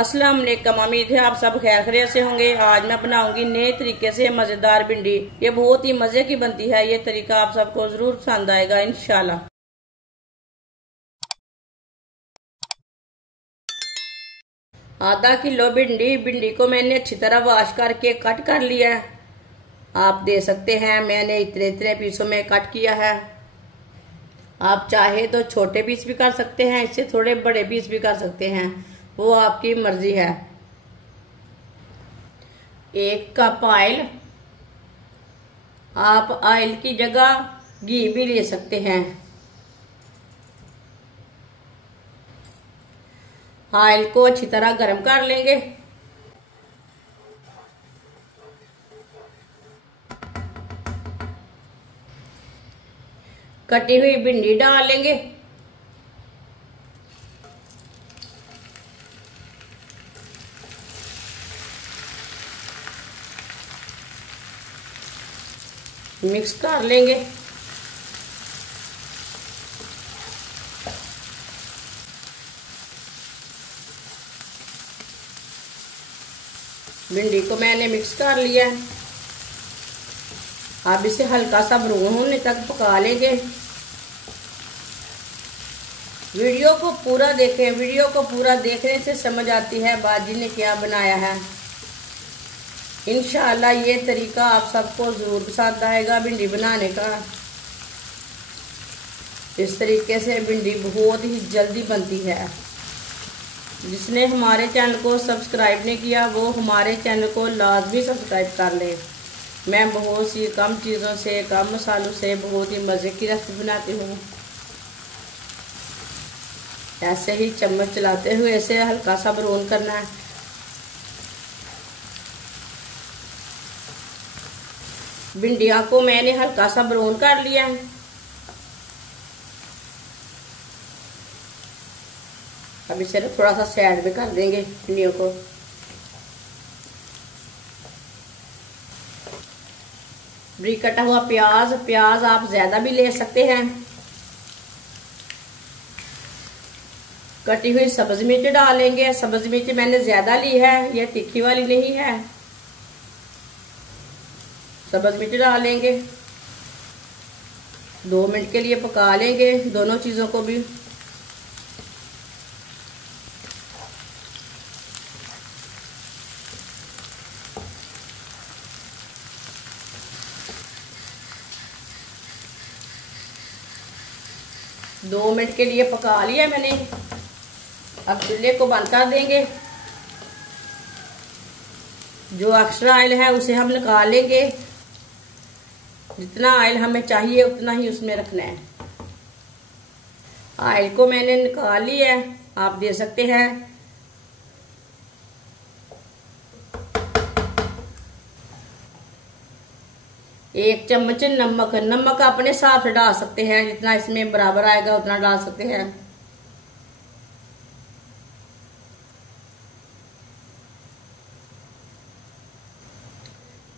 अस्सलाम वालेकुम। उम्मीद है आप सब खैर खैरियत से होंगे। आज मैं बनाऊंगी नए तरीके से मजेदार भिंडी। ये बहुत ही मजे की बनती है। ये तरीका आप सबको जरूर पसंद आएगा इंशाल्लाह। आधा किलो भिंडी को मैंने अच्छी तरह वॉश करके कट कर लिया है। आप दे सकते हैं मैंने इतने इतने पीसों में कट किया है। आप चाहे तो छोटे पीस भी कर सकते हैं, इससे थोड़े बड़े पीस भी कर सकते हैं, वो आपकी मर्जी है। 1 कप ऑयल, आप ऑयल की जगह घी भी ले सकते हैं। ऑयल को अच्छी तरह गर्म कर लेंगे। कटी हुई भिंडी डाल लेंगे। मिक्स कर लेंगे। भिंडी को मैंने मिक्स कर लिया है। अब इसे हल्का सा ब्राउन होने तक पका लेंगे। वीडियो को पूरा देखें। वीडियो को पूरा देखने से समझ आती है बाजी ने क्या बनाया है। इंशाअल्लाह ये तरीका आप सबको जरूर पसंद आएगा भिंडी बनाने का। इस तरीके से भिंडी बहुत ही जल्दी बनती है। जिसने हमारे चैनल को सब्सक्राइब नहीं किया वो हमारे चैनल को लाजमी सब्सक्राइब कर ले। मैं बहुत सी कम चीज़ों से, कम मसालों से बहुत ही मज़े की रेसिपी बनाती हूँ। ऐसे ही चम्मच चलाते हुए इसे हल्का सा ब्राउन करना है। भिंडियों को मैंने हल्का सा ब्राउन कर लिया है। अब इसे थोड़ा सा साइड में कर देंगे भिंडियों को। बारीक कटा हुआ प्याज आप ज्यादा भी ले सकते हैं। कटी हुई सब्ज मिर्च डालेंगे। सब्ज मिर्च मैंने ज्यादा ली है, ये तीखी वाली नहीं है। सब्ज मिर्च डालेंगे। 2 मिनट के लिए पका लेंगे दोनों चीजों को भी। दो मिनट के लिए पका लिया मैंने। अब चूल्हे को बंद कर देंगे। जो एक्स्ट्रा ऑयल है उसे हम निकाल लेंगे। जितना ऑयल हमें चाहिए उतना ही उसमें रखना है। ऑयल को मैंने निकाल लिया है, आप दे सकते हैं। एक चम्मच नमक अपने हिसाब से डाल सकते हैं। जितना इसमें बराबर आएगा उतना डाल सकते हैं।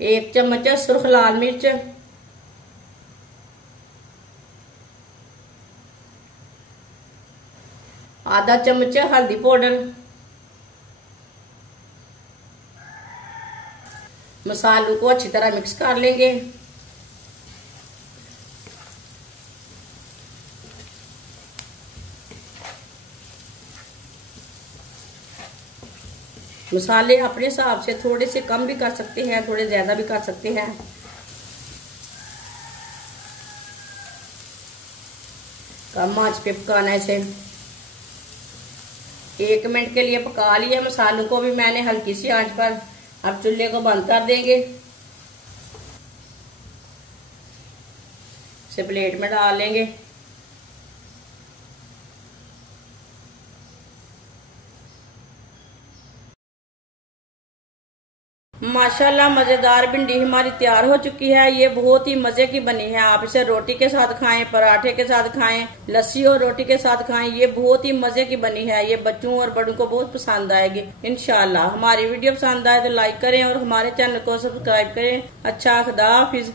एक चम्मच सुर्ख लाल मिर्च, आधा चम्मच हल्दी पाउडर। मसालों को अच्छी तरह मिक्स कर लेंगे। मसाले अपने हिसाब से थोड़े से कम भी कर सकते हैं, थोड़े ज्यादा भी कर सकते हैं। कम आंच पे पकाना है इसे। 1 मिनट के लिए पका लिया मसालों को भी मैंने हल्की सी आंच पर। अब चूल्हे को बंद कर देंगे। इसे प्लेट में डाल लेंगे। माशाल्लाह मजेदार भिंडी हमारी तैयार हो चुकी है। ये बहुत ही मजे की बनी है। आप इसे रोटी के साथ खाएं, पराठे के साथ खाएं, लस्सी और रोटी के साथ खाएं। ये बहुत ही मजे की बनी है। ये बच्चों और बड़ों को बहुत पसंद आएगी इंशाल्लाह। हमारी वीडियो पसंद आए तो लाइक करें और हमारे चैनल को सब्सक्राइब करें। अच्छा, खुदा हाफिज।